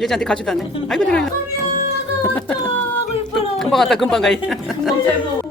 여자한테 가지도 않네. 아이고 들어. 아이고, 이뻐라. 금방 왔다 금방 가이. 금방 잘 먹어.